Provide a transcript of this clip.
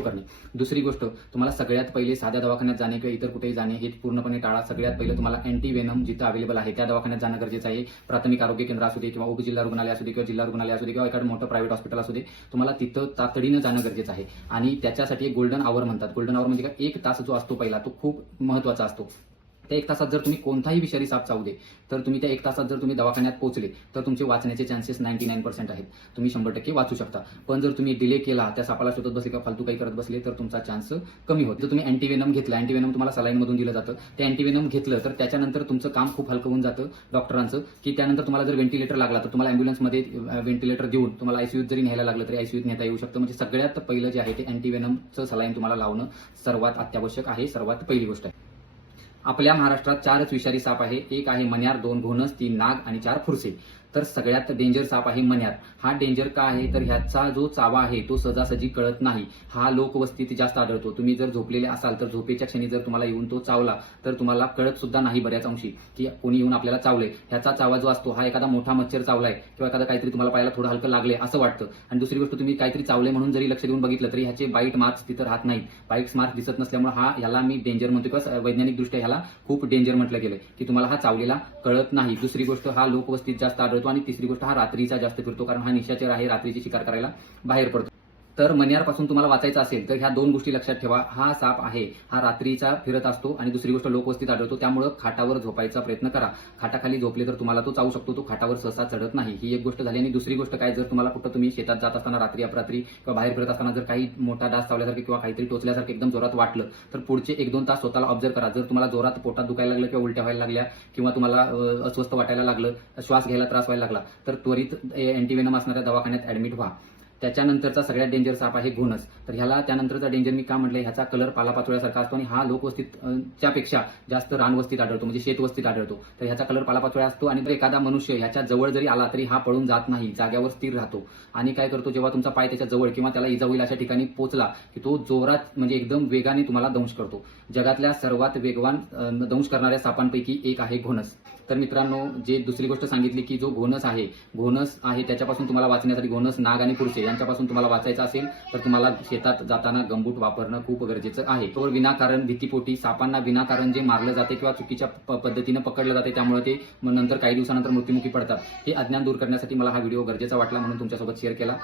करणे। दुसरी गोष्ट, तुम्हाला सगळ्यात पहिले साध्या दवाखान्यात जाणे किंवा इतर कुठेही जाणे हे पूर्णपणे टाळा। सगळ्यात पहिले तुम्हाला अँटीव्हेनम जिथं अवेलेबल आहे त्या दवाखान्यात जाणं गरजेचं आहे। प्राथमिक आरोग्य केंद्र असू दे किंवा उपजिल्हा रुग्णालय असू दे किंवा जिल्हा रुग्णालय असू दे किंवा एखादं मोठं प्रायव्हेट हॉस्पिटल असू दे, तुम्हाला तिथं तातडीनं जाणं गरजेचं आहे। आणि त्याच्यासाठी एक गोल्डन आवर म्हणतात। गोल्डन आवर म्हणजे काय, 1 तास जो असतो पहिला तो खूप महत्त्वाचा असतो। त्या 1 तासात जर तुम्ही कोणताही विषारी साप चावू दे, तर तुम्ही त्या 1 तासात जर तुम्ही दवाखान्यात पोहोचले तर तुमचे वाचण्याचे चान्सेस 99% आहेत। तुम्ही 100% वाचू शकता। पण जर तुम्ही डिले केला, त्या सापाला शोधत बसले किंवा फालतू काही करत बसले तर तुमचा चान्स कमी होतो। जर तुम्ही अँटीव्हेनम घेतलं, अँटीव्हेनम तुम्हाला सलाईनमधून दिलं जातं, ते अँटीव्हेनम घेतलं तर त्याच्यानंतर तुमचं काम खूप हलकं होऊन जातं डॉक्टरांचं, की त्यानंतर तुम्हाला जर व्हेंटिलेटर लागला तर तुम्हाला अँब्युलन्समध्ये व्हेंटिलेटर देऊन तुम्हाला आयसीयूत जरी न्यायला लागलं तरी आयसीयूत नेता येऊ शकतं। म्हणजे सगळ्यात पहिलं जे आहे ते अँटीव्हेनमचं सलाईन तुम्हाला लावणं सर्वात अत्यावश्यक आहे, सर्वात पहिली गोष्ट आहे। आपल्या महाराष्ट्रात 4च विषारी साप आहे। 1 आहे मण्यार, 2 घोणस, 3 नाग आणि 4 फुरसे। तर सगळ्यात डेंजर साप आहे मण्यार। हा डेंजर का आहे तर ह्याचा जो चावा आहे तो सहजासहजी कळत नाही। हा लोकवस्तीत जास्त आढळतो। तुम्ही जर झोपलेले असाल तर झोपेच्या क्षणी जर तुम्हाला येऊन तो चावला तर तुम्हाला कळत सुद्धा नाही बऱ्याच अंशी की कोणी येऊन आपल्याला चावले। ह्याचा चावा जो असतो हा एखादा मोठा मच्छर चावलाय किंवा एखादा काहीतरी तुम्हाला पायाला थोडं हलकं लागले असं वाटतं। आणि दुसरी गोष्ट, तुम्ही काहीतरी चावले म्हणून जरी लक्ष देऊन बघितलं तरी ह्याचे बाईट मार्क्स तिथं राहत नाहीत। बाईट मार्क्स दिसत नसल्यामुळे ह्याला मी डेंजर म्हणतो किंवा वैज्ञानिकदृष्ट्या ह्याला खूप डेंजर म्हटलं गेलं की तुम्हाला हा चावलेला कळत नाही। दुसरी गोष्ट, हा लोकवस्तीत जास्त आढळतो। आणि तिसरी गोष्ट, हा रात्रीचा जास्त फिरतो, कारण हा निशाचर आहे, रात्रीची शिकार करायला बाहेर पडतो। तर मण्यारपासून तुम्हाला वाचायचं असेल तर ह्या 2 गोष्टी लक्षात ठेवा। हा साप आहे, हा रात्रीचा फिरत असतो आणि दुसरी गोष्ट लोकवस्तीत आढळतो। त्यामुळे खाटावर झोपायचा प्रयत्न करा। खाटाखाली झोपले तर तुम्हाला तो चावू शकतो, तो खाटावर सहसा चढत नाही। ही एक गोष्ट झाली। आणि दुसरी गोष्ट काय, जर तुम्हाला कुठं तुम्ही शेतात जात असताना रात्री अपरात्री किंवा बाहेर फिरत असताना जर काही मोठा डास चावल्यासारखे किंवा काहीतरी टोचल्यासारखं एकदम जोरात वाटलं तर पुढचे 1-2 तास स्वतःला ऑब्झर्व करा। जर तुम्हाला जोरात पोटात दुखायला लागलं किंवा उलट्या व्हायला लागल्या किंवा तुम्हाला अस्वस्थ वाटायला लागलं, श्वास घ्यायला त्रास व्हायला लागला तर त्वरित अँटीव्हेनम असणाऱ्या दवाखान्यात ऍडमिट व्हा। त्याच्यानंतरचा सगळ्यात डेंजर साप आहे घोणस। तर ह्याला त्यानंतरचा डेंजर मी का म्हटलंय, ह्याचा कलर पालापाचोळ्यासारखा असतो आणि हा लोकवस्तीच्या पेक्षा जास्त रानवस्तीत आढळतो, म्हणजे शेतवस्तीत आढळतो। तर ह्याचा कलर पालापाचोळ्या असतो आणि एखादा मनुष्य ह्याच्या जवळ जरी आला तरी हा पळून जात नाही, जाग्यावर स्थिर राहतो। आणि काय करतो, जेव्हा तुमचा पाय त्याच्या जवळ किंवा त्याला इजा होईल अशा ठिकाणी पोहोचला की तो जोरात म्हणजे एकदम वेगाने तुम्हाला दंश करतो। जगातल्या सर्वात वेगवान दंश करणाऱ्या सापांपैकी एक आहे घोणस। तर मित्रांनो, जे दुसरी गोष्ट सांगितली की जो घोणस आहे त्याच्यापासून तुम्हाला वाचण्यासाठी घोणस, नाग आणि फुरसे यांच्यापासून तुम्हाला वाचायचं असेल तर तुम्हाला शेतात जाताना गंबूट वापरणं खूप गरजेचं आहे। तो विनाकारण भीतीपोटी सापांना विनाकारण जे मारलं जाते किंवा चुकीच्या पद्धतीनं पकडलं जाते त्यामुळे ते नंतर काही दिवसानंतर मृत्युमुखी पडतात, हे अज्ञान दूर करण्यासाठी मला हा व्हिडिओ गरजेचा वाटला म्हणून तुमच्यासोबत शेअर केला।